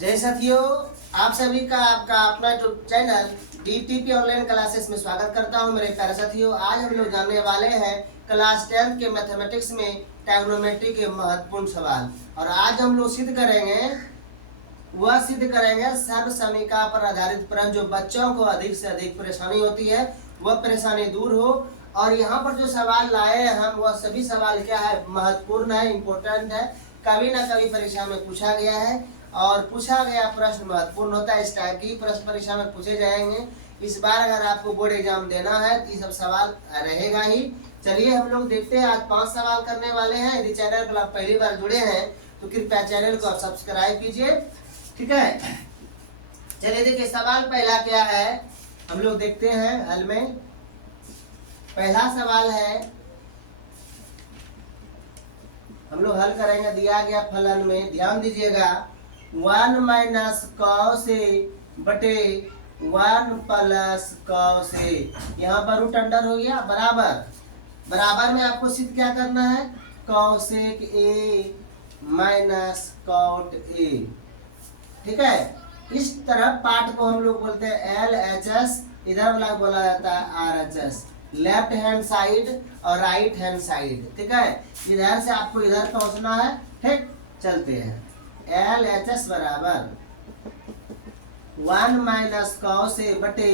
जय साथियों, आप सभी का आपका अपना YouTube channel DTP online classes में स्वागत करता हूं। मेरे प्यारे साथियों, आज हम लोग जानने वाले हैं क्लास 10 के मैथमेटिक्स में ट्रिग्नोमेट्री के महत्वपूर्ण सवाल। और आज हम लोग सिद्ध करेंगे सर्व समीकरण पर आधारित प्रश्न, जो बच्चों को अधिक से अधिक परेशानी होती है वह परेशानी दूर हो। और यहाँ पर जो सवाल लाए हैं हम, वह सभी सवाल क्या है, महत्वपूर्ण है, इम्पोर्टेंट है, कभी ना कभी परीक्षा में पूछा गया है। और पूछा गया प्रश्न महत्वपूर्ण होता है। इस टाइप की प्रश्न परीक्षा में पूछे जाएंगे। इस बार अगर आपको बोर्ड एग्जाम देना है तो ये सब सवाल रहेगा ही। चलिए हम लोग देखते हैं, आज 5 सवाल करने वाले हैं। यदि चैनल पर आप पहली बार जुड़े हैं तो कृपया चैनल को आप सब्सक्राइब कीजिए, ठीक है। चलिए देखिए, सवाल पहला क्या है, हम लोग देखते हैं हल में। पहला सवाल है, हम लोग हल करेंगे दिया गया फलन में। ध्यान दीजिएगा, 1 माइनस कौ से बटे 1 प्लस कौ से, यहाँ पर रूट अंडर हो गया, बराबर बराबर में आपको सिद्ध क्या करना है, कौसेक ए माइनस कॉट ए, ठीक है। इस तरह पार्ट को हम लोग बोलते हैं LHS, इधर वाला बोला जाता है RHS, लेफ्ट हैंड साइड और राइट हैंड साइड, ठीक है। इधर से आपको इधर पहुंचना है, ठीक। चलते हैं, LHS बराबर 1 माइनस कौ से बटे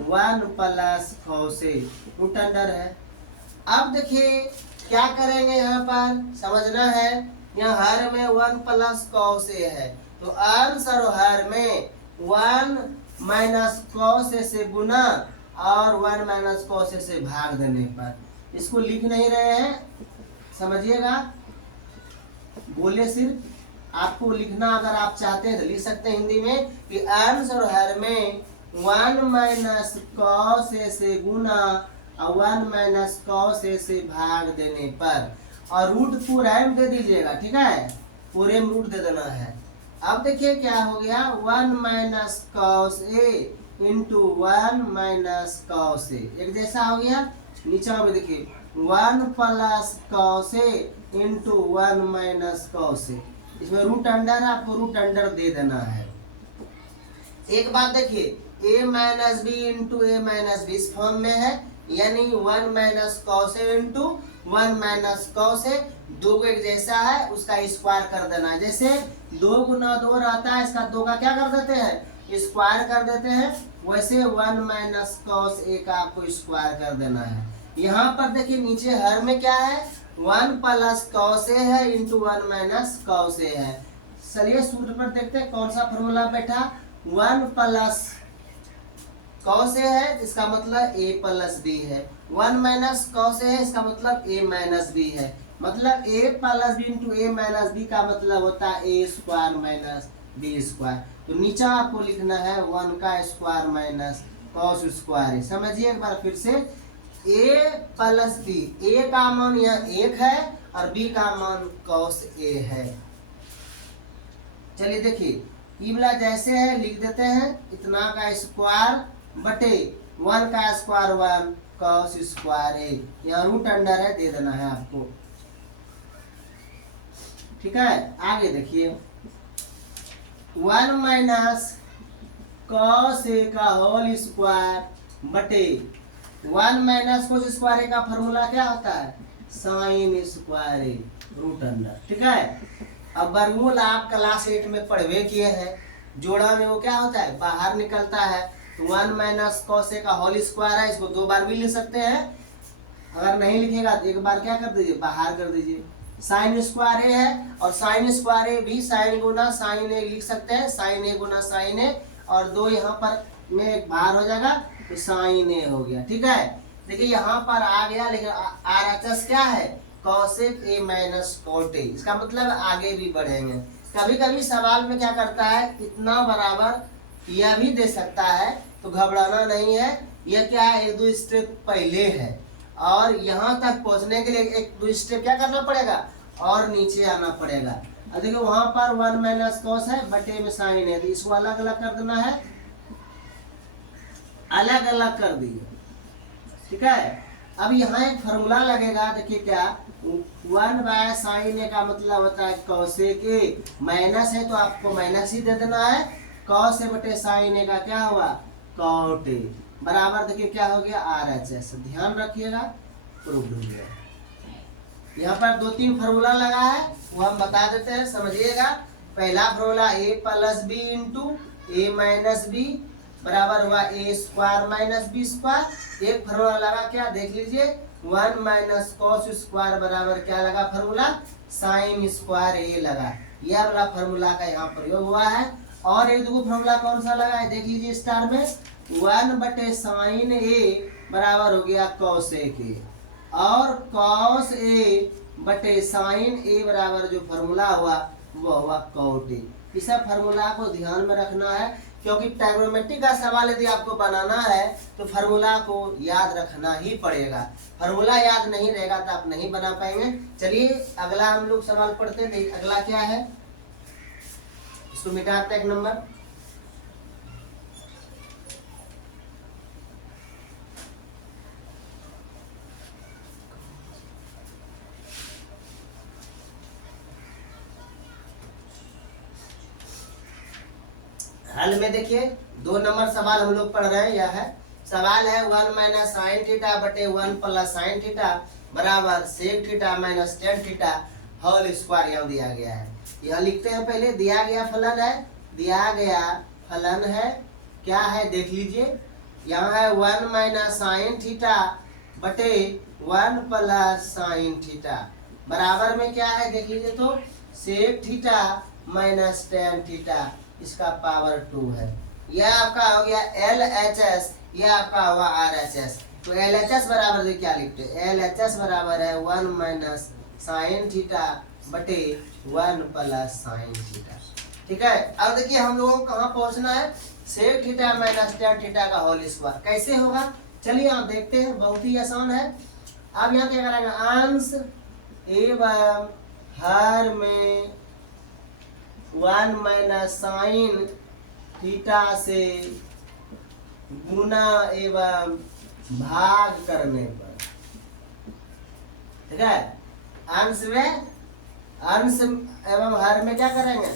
1 प्लस कौ से, रूट अंडर है। अब देखिए क्या करेंगे, यहाँ पर समझना है, यहाँ हर में 1 प्लस कौ से है, तो अंश और हर में 1 माइनस कौ से गुना और 1 माइनस कौ से भाग देने पर, इसको लिख नहीं रहे हैं, समझिएगा, बोले सिर्फ आपको लिखना। अगर आप चाहते हैं तो लिख सकते हैं हिंदी में कि अंश और हर में 1 माइनस कौ से गुना और 1 माइनस कौ से भाग देने पर, और रूट पूरा में दे दीजिएगा, ठीक है, पूरे में रूट दे देना है। अब देखिए क्या हो गया, 1 minus cos a into 1 minus cos ए, एक जैसा हो गया। नीचे में देखिए 1 plus cos a into 1 minus cos ए, इसमें रूट अंडर है, आपको रूट अंडर दे देना है। एक बात देखिए, a minus B into A minus b इस फॉर्म में है, यानी 1 minus cos a into 1 minus cos a, दो को एक जैसा है, उसका स्क्वायर कर देना है। जैसे 2 गुना 2 रहता है, इसका 2 का क्या कर देते हैं, स्क्वायर कर देते हैं, वैसे 1 माइनस कॉस ए का आपको स्क्वायर कर देना है। यहाँ पर देखिए नीचे हर में क्या है, 1 प्लस कॉस ए है इंटू 1 माइनस कॉस ए है। चलिए सूत्र पर देखते हैं कौन सा फॉर्मूला बैठा, 1 प्लस कॉस ए है, इसका मतलब a प्लस बी है, 1 माइनस कॉस ए है, इसका मतलब a माइनस बी है, मतलब a plus B into a minus B का मतलब होता है a square minus B square. तो नीचा आपको लिखना है 1 का स्क्वायर माइनस कॉस स्क्वायर। समझिए एक बार फिर से, a प्लस बी, a का मान यहाँ 1 है और b का मान कॉस a है। चलिए देखिए, ई वाला जैसे है लिख देते हैं, इतना का स्क्वायर बटे 1 का स्क्वायर 1 कॉस स्क्वायर ए, यहाँ रूट अंडर है, दे देना है आपको, ठीक है। आगे देखिए, 1 माइनस कॉस ए का होल स्क्वायर बटे 1 माइनस कॉस स्क्वायर ए का फॉर्मूला क्या होता है, साइन स्क्वायर ए, रूट अंडर, ठीक है। अब वर्गमूल आप क्लास 8 में पढ़वे किए हैं, जोड़ा में वो क्या होता है, बाहर निकलता है, तो 1 माइनस कॉस ए का होल स्क्वायर है, इसको 2 बार भी लिख सकते हैं। अगर नहीं लिखेगा तो एक बार क्या कर दीजिए, बाहर कर दीजिए। साइन स्क्वायर ए है, और साइन स्क्वायर ए भी साइन गुना साइन ए लिख सकते हैं, साइन ए गुना साइन ए, और 2 यहाँ पर में बाहर हो जाएगा तो साइन ए हो गया, ठीक है। देखिए यहाँ पर आ गया, लेकिन RHS क्या है, cosec a minus cot a, इसका मतलब आगे भी बढ़ेंगे। कभी कभी सवाल में क्या करता है, इतना बराबर यह भी दे सकता है, तो घबराना नहीं है। यह क्या है, 1-2 स्टेप पहले है, और यहाँ तक पहुँचने के लिए 1-2 स्टेप क्या करना पड़ेगा, और नीचे आना पड़ेगा। अब देखिए वहां पर 1 माइनस कॉस है, बटे में साइन है, तो इसको अलग अलग कर देना है, अलग अलग कर दिए, ठीक है। अब यहाँ एक फॉर्मूला लगेगा, देखिए क्या, 1/sin ए का मतलब होता है cosec ए, माइनस है तो आपको माइनस ही दे देना है, cos ए बटे sin ए का क्या हुआ cot ए, बराबर देखिए क्या हो गया RHS। ध्यान रखिएगा, प्रूफ हो गया। यहाँ पर 2-3 फार्मूला लगा है, वो हम बता देते हैं, समझिएगा। पहला formula a plus B into A minus B बराबर हुआ a square minus B square. एक फार्मूला लगा क्या, देख लीजिए, 1 माइनस कॉस स्क्वायर बराबर क्या लगा फार्मूला, साइन स्क्वायर ए लगा। यह वाला फार्मूला का यहाँ प्रयोग हुआ है। और एक दो फार्मूला कौन सा लगा है, देख लीजिए स्टार में, 1/sin ए बराबर हो गया cosec ए, और cos ए बटे साइन ए बराबर जो फार्मूला हुआ वो हुआ cot ए। इस फार्मूला को ध्यान में रखना है, क्योंकि ट्रिग्नोमेट्री का सवाल यदि आपको बनाना है तो फार्मूला को याद रखना ही पड़ेगा। फार्मूला याद नहीं रहेगा तो आप नहीं बना पाएंगे। चलिए अगला हम लोग सवाल पढ़ते हैं। अगला क्या है, इसको मिटाते हैं एक नंबर। हल में देखिए 2 नंबर सवाल हम लोग पढ़ रहे हैं। यह है सवाल है 1 माइनस साइन थीटा बटे 1 प्लस साइन थीटा बराबर sec theta minus tan theta whole square यहाँ दिया गया है। यह लिखते हैं, पहले दिया गया फलन है, दिया गया फलन है क्या है देख लीजिए। यहाँ है 1 माइनस साइन थीटा बटे 1 प्लस साइन थीटा बराबर में क्या है देख लीजिए, तो sec theta minus tan theta, इसका पावर 2 है। यह आपका हो गया LHS, यह आपका हुआ RHS। तो LHS बराबर क्या लिखते हैं, LHS बराबर है 1 माइनस साइन थीटा बटे 1 प्लस साइन थीटा। ठीक है, अब देखिए हम लोगों को कहाँ पहुंचना है, sec theta minus tan theta का होल स्क्वायर कैसे होगा। चलिए आप देखते हैं, बहुत ही आसान है। अब यहाँ क्या करेंगे, अंश एवं हर में 1 माइनस साइन थीटा से गुना एवं भाग करने पर, ठीक है, अंश एवं हर में क्या करेंगे,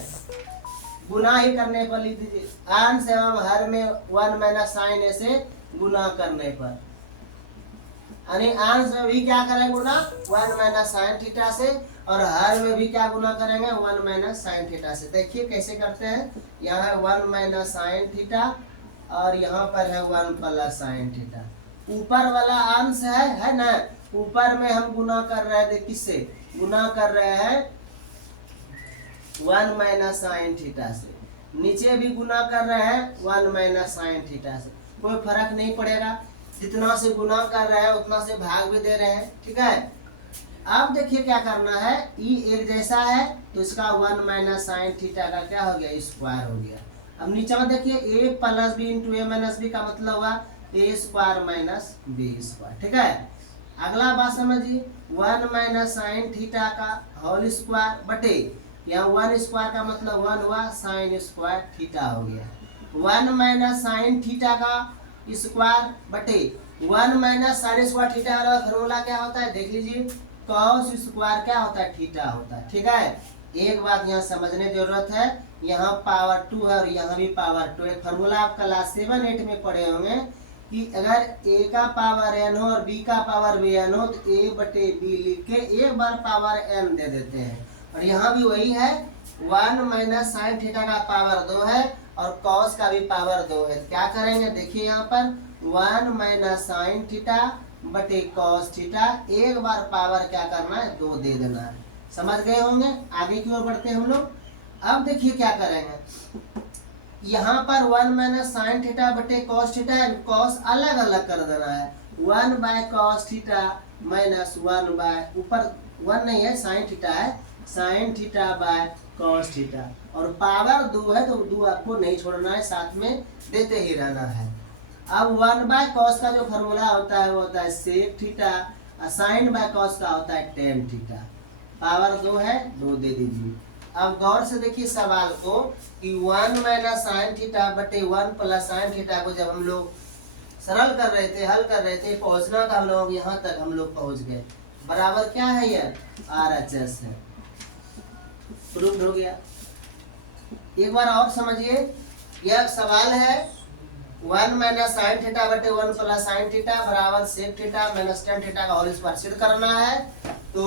गुना ही करने पर लिख दीजिए। अंश एवं हर में 1 माइनस साइन ए से गुना करने पर, यानी अंश में भी क्या करेंगे गुना 1 माइनस साइन थीटा से, और हर में भी क्या गुना करेंगे 1 माइनस साइन थीटा से। देखिए कैसे करते हैं, यहाँ है 1 माइनस साइन थीटा और यहाँ पर है 1 प्लस साइन थीटा। ऊपर वाला अंश है ना, ऊपर में हम गुना कर रहे हैं, किससे गुना कर रहे हैं 1 माइनस साइन थीटा से, नीचे भी गुना कर रहे हैं 1 माइनस साइन थीटा से, कोई फर्क नहीं पड़ेगा, जितना से गुना कर रहे हैं उतना से भाग भी दे रहे हैं। ठीक है, अब देखिए क्या करना है, ई एक जैसा है तो इसका 1 माइनस साइन थीटा का क्या हो गया स्क्वायर हो गया। अब नीचे में देखिए ए प्लस बी इंटू ए माइनस बी का मतलब हुआ ए स्क्वायर माइनस बी स्क्वायर। ठीक है, अगला बात समझिए, 1 माइनस साइन थीटा का होल स्क्वायर बटे, यहाँ 1 स्क्वायर का मतलब 1 हुआ, साइन स्क्वायर थीटा हो गया। 1 माइनस साइन थीटा का स्क्वायर बटे 1 माइनस साइन स्क्वायर थीटा वाला फॉर्मूला क्या होता है देख लीजिए, कॉस स्क्वायर क्या होता है थीटा होता है। ठीक है, एक बात यहाँ समझने की जरूरत है, यहाँ पावर 2 है और यहाँ भी पावर 2। एक फॉर्मूला आप क्लास 7-8 में पढ़े होंगे कि अगर a का पावर n हो और b का पावर bn हो तो a बटे b लिख के एक बार पावर n दे देते हैं। और यहाँ भी वही है, 1 माइनस साइन थीटा का पावर 2 है और cos का भी पावर 2 है। क्या करेंगे देखिए, यहाँ पर 1 माइनस साइन थीटा बटे कॉस थीटा, एक बार पावर क्या करना है 2 दे देना है। समझ गए होंगे, आगे की ओर बढ़ते हैं हम लोग। अब देखिए क्या करेंगे, यहाँ पर 1 माइनस साइन थीटा बटे कॉस थीटा, कॉस अलग अलग कर देना है, 1 by cos theta minus 1 by, ऊपर 1 नहीं है साइन थीटा है, sine theta by cos theta, और पावर 2 है तो 2 आपको नहीं छोड़ना है, साथ में देते ही रहना है। अब 1 बाय कॉस का जो फॉर्मूला होता है वो होता है sec theta, sine by cos का होता है टेन थीटा, पावर 2 है 2 दे दीजिए। अब गौर से देखिए सवाल को कि 1 माइनस साइन थीटा बटे 1 प्लस साइन थीटा को जब हम लोग सरल कर रहे थे, हल कर रहे थे, पहुंचना था हम लोग, यहाँ तक हम लोग पहुंच गए। बराबर क्या है ये, RHS है। प्रूफ हो गया। एक बार और समझिए, यह सवाल है 1 माइनस साइन थीटा बटे 1 प्लस साइन थीटा बराबर sec theta minus tan theta का होल स्क्वायर सिद्ध करना है। तो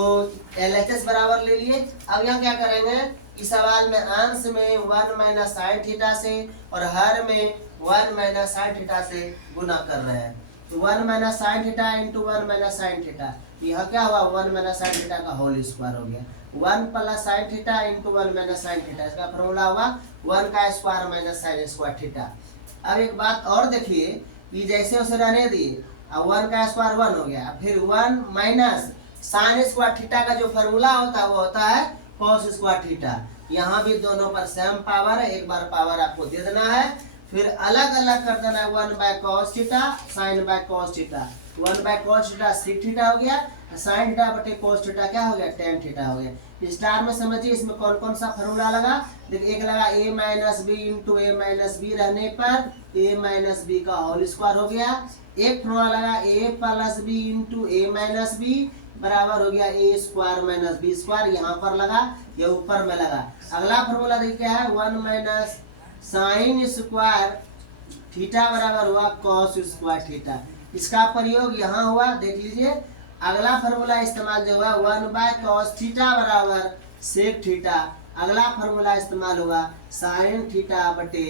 LHS बराबर ले लिए। अब यहाँ क्या करेंगे, इस सवाल में अंश में 1 माइनस साइन थीटा से और हर में 1 माइनस साइन थीटा से गुना कर रहे हैं। तो 1 minus sine theta into 1 minus sine theta, यहाँ क्या हुआ, 1 माइनस साइन थीटा का होल स्क्वायर हो गया। 1 plus sine theta into 1 minus sine theta, इसका फॉर्मूला हुआ 1 का square minus sine square theta. अब एक बात और देखिए कि जैसे उसे रहने दिए, अब 1 का स्क्वायर 1 हो गया, फिर 1 माइनस साइन स्क्वायर थीटा का जो फॉर्मूला होता है वो होता है कॉस स्क्वायर थीटा। यहाँ भी दोनों पर सेम पावर है, एक बार पावर आपको दे देना है, फिर अलग अलग कर देना है। 1 by cos theta sine by cos theta, 1 by cos theta sec theta हो गया, साइन थीटा बटे कॉस थीटा क्या हो गया, टेन थीटा हो गया। स्टार में समझिए इसमें कौन कौन सा फॉर्मूला लगा। देखिए एक लगा a minus B into A minus B रहने पर a माइनस बी का होल स्क्वायर हो गया। एक फॉर्मूला लगा a plus B into A minus B बराबर हो गया a square minus B square, यहाँ पर लगा, ये ऊपर में लगा। अगला फॉर्मूला देखिए क्या है, 1 माइनस साइन स्क्वायर थीटा बराबर हुआ कॉस स्क्वायर थीटा। इसका प्रयोग यहाँ हुआ, देख लीजिए। अगला फॉर्मूला इस्तेमाल जो हुआ 1 बाय कॉस थीटा बराबर सेक थीटा। अगला फॉर्मूला इस्तेमाल हुआ साइन थीटा बटे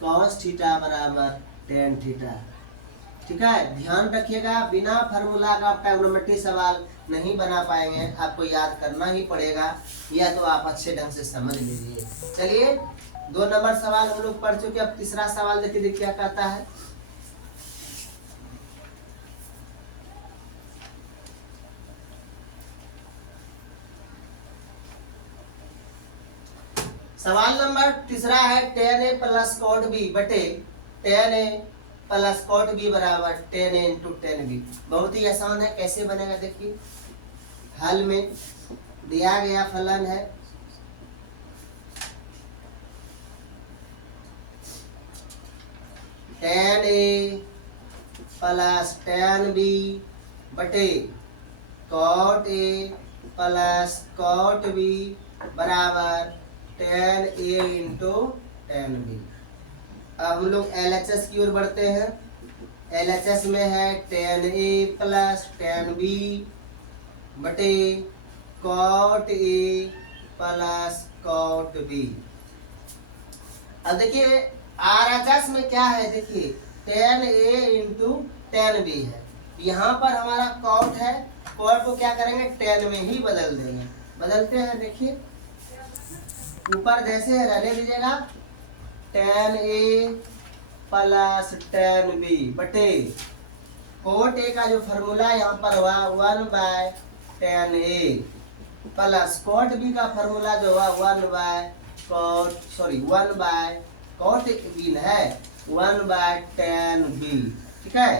कॉस थीटा बराबर टेन थीटा। ठीक है, ध्यान रखिएगा, बिना फार्मूला का ट्रिग्नोमेट्री सवाल नहीं बना पाएंगे, आपको याद करना ही पड़ेगा, या तो आप अच्छे ढंग से समझ लीजिए। चलिए 2 नंबर सवाल हम लोग पढ़ चुके, अब तीसरा सवाल देखिए क्या कहता है। सवाल नंबर तीसरा है tan a plus cot b बटे tan a plus cot b बराबर tan a into tan b। बहुत ही आसान है, कैसे बनेगा देखिए। हल में दिया गया फलन है tan a plus tan b बटे cot a plus cot b बराबर tan a into tan b। अब हम लोग LHS की ओर बढ़ते हैं। LHS में है tan a plus tan b बटे cot a plus cot b। अब देखिए RHS में क्या है, देखिए tan a into tan b है। यहाँ पर हमारा cot है, cot को क्या करेंगे, tan में ही बदल देंगे। बदलते हैं, देखिए ऊपर जैसे है रहने दीजिएगा, tan a plus tan b बटे कोट a का जो फॉर्मूला यहाँ पर हुआ 1 by tan a plus cot b का फॉर्मूला जो हुआ 1 बाय कोट b है 1 बाय tan b। ठीक है,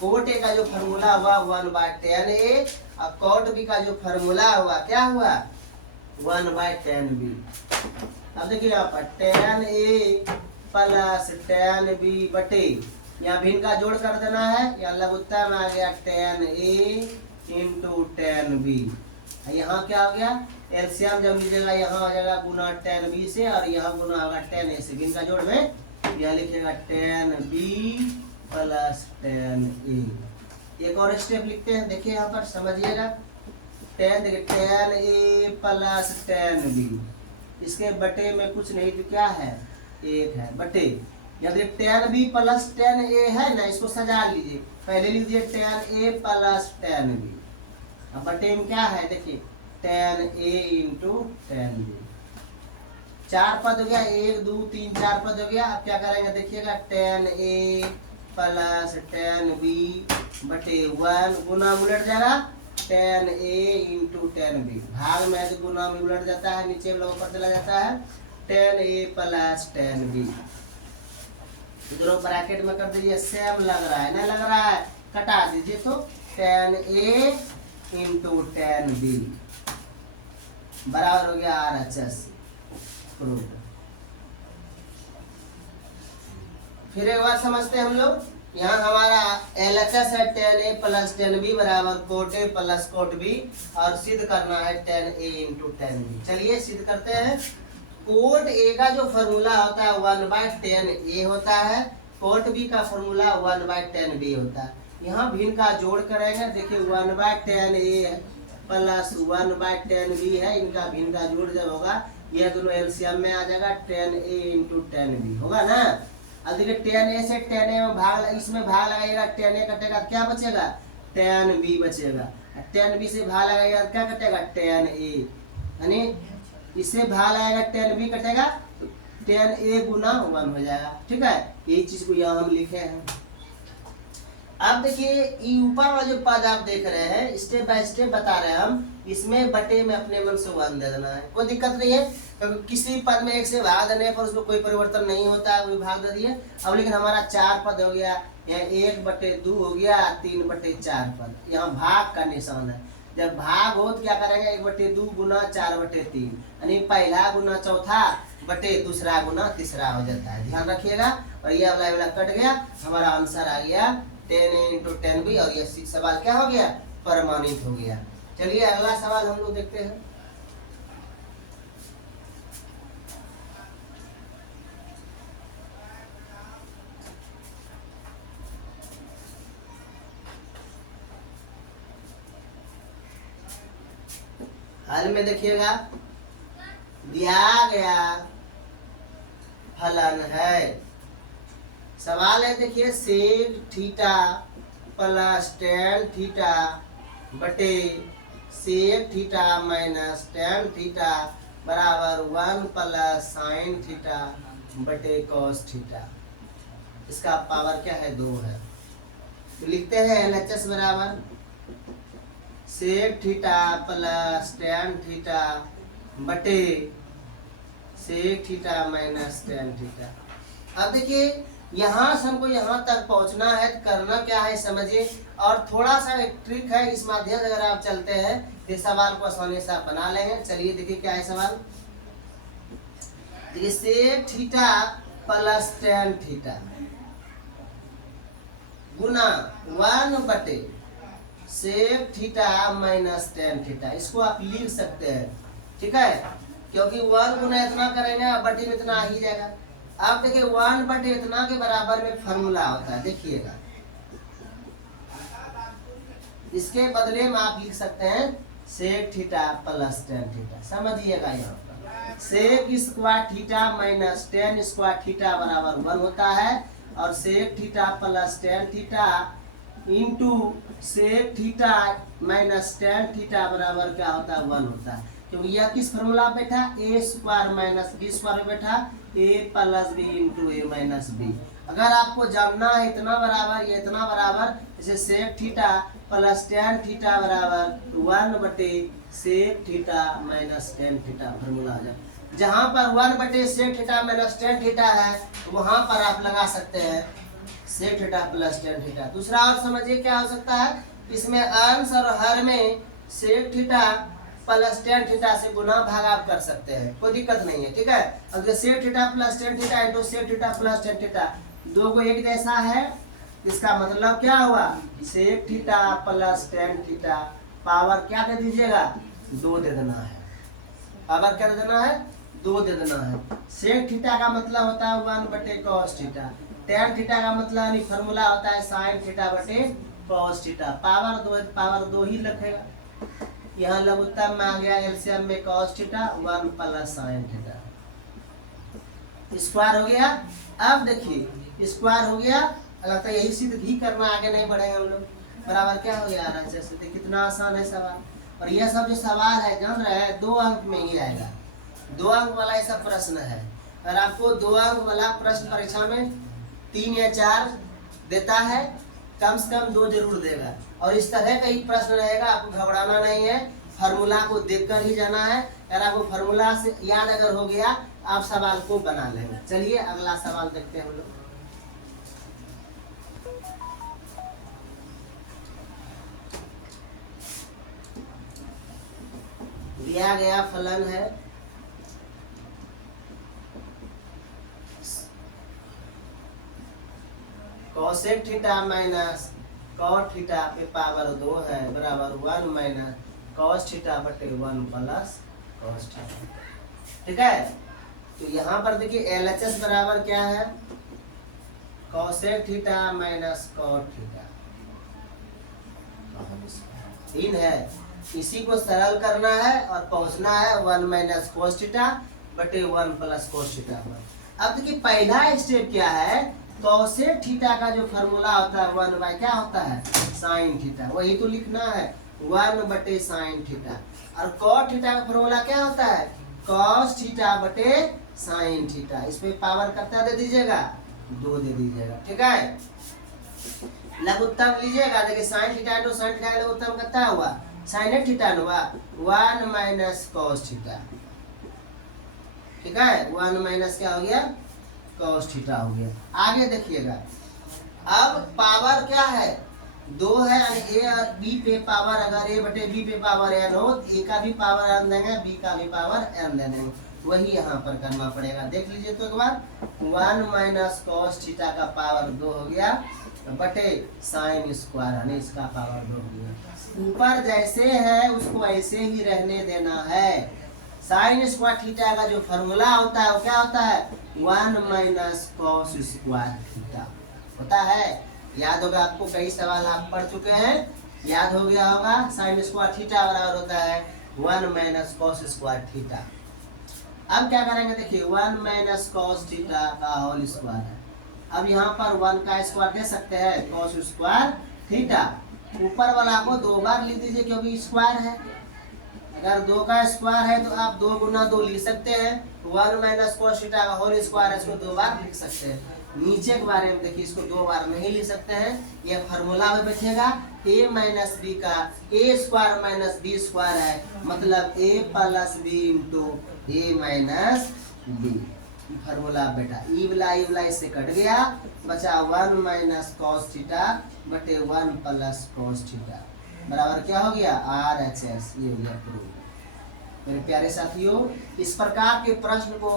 कोट a का जो फॉर्मूला हुआ 1 बाय tan a और कोट b का जो फॉर्मूला हुआ क्या हुआ 1 बाय tan b। अब देखिए यहाँ पर tan a plus tan b बटे, यहाँ भी इनका जोड़ कर देना है, यहाँ लघुत्तम में आ गया tan a into tan b। यहाँ क्या हो गया, एलसीएम जब लीजिएगा यहाँ हो जाएगा गुना tan b से और यहाँ गुना होगा tan a से। इनका जोड़ में यहाँ लिखेगा tan b plus tan a। एक और स्टेप लिखते हैं, देखिए यहाँ पर समझिएगा। tan a plus tan b, इसके बटे में कुछ नहीं तो क्या है, एक है बटे, यदि tan b plus tan a है ना, इसको सजा लीजिए। पहले लीजिए tan a plus tan b, अब बटे में क्या है देखिए tan a into tan b। 4 पद हो गया, 1 2 3 4 पद हो गया। अब क्या करेंगे देखिएगा, tan a plus tan b बटे 1 गुना उलट जाएगा tan a into tan b। भाग में यदि गुना में उलट जाता है, नीचे में ऊपर चला जाता है tan a plus tan b। दोनों ब्रैकेट में कर दीजिए, सेम लग रहा है ना, लग रहा है, कटा दीजिए तो tan a into tan b बराबर हो गया RHS। फिर एक बार समझते हैं हम लोग, यहाँ हमारा LHS है 10A प्लस 10B बराबर cot A plus cot B, और सिद्ध करना है 10A इंटू 10B। चलिए सिद्ध करते हैं। कोट A का जो फॉर्मूला होता है 1/10A होता है, कोट B का फॉर्मूला 1/10B होता है। यहाँ भिन्न का जोड़ करेंगे, देखिए 1/10A प्लस 1/10B है, इनका भिन्न का जोड़ जब होगा यह दोनों एलसीएम में आ जाएगा 10A इंटू 10B होगा ना। अब देखिए 10A से 10A में भाग, इसमें भाग लगाइएगा 10A कटेगा क्या बचेगा 10B बचेगा, 10B से भाग लगाइएगा क्या कटेगा 10A, यानी इससे भाग लगाएगा 10B कटेगा 10A गुना 1 हो जाएगा। ठीक है, यही चीज को यहाँ हम लिखे हैं। अब देखिए ये ऊपर वाला जो पद आप देख रहे हैं स्टेप बाय स्टेप बता रहे हैं हम, इसमें बटे में अपने मन से 1 दे देना है, कोई दिक्कत नहीं है, क्योंकि किसी पद में 1 से भाग देने पर उसमें कोई परिवर्तन नहीं होता है, वही भाग दे दिए। अब लेकिन हमारा 4 पद हो गया, यहाँ 1/2 हो गया, 3/4 पद, यहाँ भाग का निशान है। जब भाग हो तो क्या करेंगे 1/2 गुना 4/3, यानी पहला गुना चौथा बटे दूसरा गुना तीसरा हो जाता है, ध्यान रखिएगा। और ये वाला कट गया, हमारा आंसर आ गया 10A इंटू 10B, और ये सवाल क्या हो गया प्रमाणित हो गया। चलिए अगला सवाल हम लोग देखते हैं। हाल में देखिएगा दिया गया फलन है, सवाल है देखिए sec theta plus tan theta बटे sec theta minus tan theta बराबर 1 प्लस साइन थीटा बटे कॉस थीटा। इसका पावर क्या है 2 है, तो लिखते हैं LHS बराबर sec theta plus tan theta बटे sec theta minus tan theta. अब देखिए यहाँ से हमको यहाँ तक पहुँचना है, करना क्या है समझिए, और थोड़ा सा एक ट्रिक है, इस माध्यम से अगर आप चलते हैं तो सवाल को आसानी से आप बना लेंगे। चलिए देखिए क्या है सवाल, sec theta plus tan theta गुना 1 बटे sec theta minus tan theta, इसको आप लिख सकते हैं। ठीक है, क्योंकि 1 गुना इतना करेंगे बटे में इतना आ ही जाएगा। अब देखिए 1 बटे इतना के बराबर में फॉर्मूला होता है, देखिएगा इसके बदले में आप लिख सकते हैं sec theta plus tan theta. समझिएगा यहाँ पर sec square theta minus tan square theta बराबर 1 होता है, और sec theta plus tan theta into sec theta minus tan theta बराबर क्या होता है 1 होता है। क्योंकि यह किस फॉर्मूला बैठा A square minus B square में बैठा A plus B into A minus B। अगर आपको जानना है इतना बराबर ये इतना बराबर, जैसे sec theta plus tan theta बराबर 1 बटे sec theta minus tan theta formula आ जाए। जहाँ पर 1 बटे sec theta minus tan theta है वहाँ पर आप लगा सकते हैं sec theta plus tan theta. दूसरा और समझिए क्या हो सकता है, इसमें अंश और हर में sec theta plus tan theta से गुना भाग आप कर सकते हैं, कोई दिक्कत नहीं है। ठीक है, अगर sec theta plus tan theta into sec theta plus tan theta दो को एक जैसा है, इसका मतलब क्या हुआ sec theta plus tan theta power क्या दे दीजिएगा 2 दे देना है, पावर क्या दे देना है 2 दे देना है। सेक थीटा का मतलब होता है 1 बटे कॉस थीटा, टेन थीटा का मतलब फॉर्मूला होता है साइन थीटा बटे कॉस थीटा, पावर 2 ही रखेगा। यहाँ लघुत्तम में आ गया एलसीएम में cos theta 1 plus sine theta, square हो गया। अब देखिए स्क्वायर हो गया, लगता है यही सिद्ध भी करना, आगे नहीं बढ़ेंगे हम लोग। बराबर क्या हो गया जैसे कितना आसान है सवाल, और यह सब जो सवाल है जान रहे हैं 2 अंक में ही आएगा, 2 अंक वाला ऐसा प्रश्न है। अगर आपको 2 अंक वाला प्रश्न परीक्षा में 3 या 4 देता है, कम से कम 2 जरूर देगा। और इस तरह का ही प्रश्न रहेगा, आपको घबराना नहीं है, फार्मूला को देखकर ही जाना है। अगर आपको फार्मूला से याद अगर हो गया आप सवाल को बना लेंगे। चलिए अगला सवाल देखते हैं हम लोग। दिया गया फलन है cosec theta minus cot theta पे पावर 2 है बराबर 1 माइनस कॉस थीटा बटे 1 प्लस कॉस थीटा। ठीक है, तो यहाँ पर देखिए LHS बराबर क्या है, cosec theta minus cot theta 3 है। इसी को सरल करना है और पहुंचना है 1 माइनस कोस थीटा बटे 1 प्लस कोस थीटा पर। अब देखिए पहला स्टेप क्या है, कोसेक थीटा का जो फॉर्मूला होता है 1 बाय क्या होता है साइन थीटा, वही तो लिखना है 1 बटे साइन थीटा। और कॉट थीटा का फॉर्मूला क्या होता है कॉस थीटा बटे साइन थीटा। इस पे पावर कितना दे दीजिएगा 2 दे दीजिएगा। ठीक है, लघुत्तम लीजिएगा, देखिए sine theta into sine theta लघुत्तम कितना हुआ साइन थीटा हुआ 1 माइनस कॉस थीटा। ठीक है, 1 माइनस क्या हो गया कॉस थीटा हो गया। आगे देखिएगा, अब पावर क्या है 2 है, ए और बी पे पावर अगर ए बटे बी पे पावर एन हो तो ए का भी पावर एन देंगे बी का भी पावर एन दे देंगे, वही यहाँ पर करना पड़ेगा। देख लीजिए तो एक बार 1 माइनस कॉस थीटा का पावर 2 हो गया बटे साइन स्क्वायर यानी इसका पावर 2 हो गया। ऊपर जैसे है उसको ऐसे ही रहने देना है। साइन स्क्वायर थीटा का जो फॉर्मूला होता है वो क्या होता है 1 माइनस कॉस स्क्वायर थीटा होता है। याद होगा आपको, कई सवाल आप पढ़ चुके हैं, याद हो गया होगा। साइन स्क्वायर थीटा बराबर होता है 1 माइनस कॉस स्क्वायर थीटा। अब क्या करेंगे देखिए 1 माइनस कॉस थीटा का होल स्क्वायर है। अब यहाँ पर 1 का स्क्वायर दे सकते हैं कॉस स्क्वायर थीटा, ऊपर वाला को 2 बार लिख दीजिए क्योंकि स्क्वायर है। अगर 2 का स्क्वायर है तो आप 2 गुना 2 लिख सकते हैं। 1 माइनस कॉस थीटा का होल स्क्वायर है, इसको 2 बार लिख सकते हैं। नीचे के बारे में देखिए, इसको 2 बार नहीं लिख सकते हैं, यह फार्मूला में बैठेगा a माइनस बी का a square minus B square है, मतलब a plus B into A minus B. Formula बेटा ई वाला इससे कट गया, बचा 1 माइनस कॉस थीटा बटे 1 प्लस कॉस थीटा बराबर क्या हो गया RHS। ये हो गया प्रूफ। मेरे प्यारे साथियों, इस प्रकार के प्रश्न को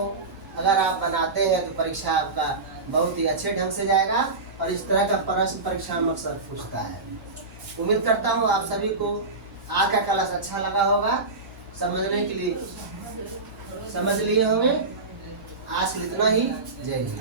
अगर आप बनाते हैं तो परीक्षा आपका बहुत ही अच्छे ढंग से जाएगा और इस तरह का प्रश्न परीक्षा में अक्सर पूछता है। उम्मीद करता हूँ आप सभी को आज का क्लास अच्छा लगा होगा, समझने के लिए समझ लिए होंगे। आज के लिए इतना ही, जय हिंद।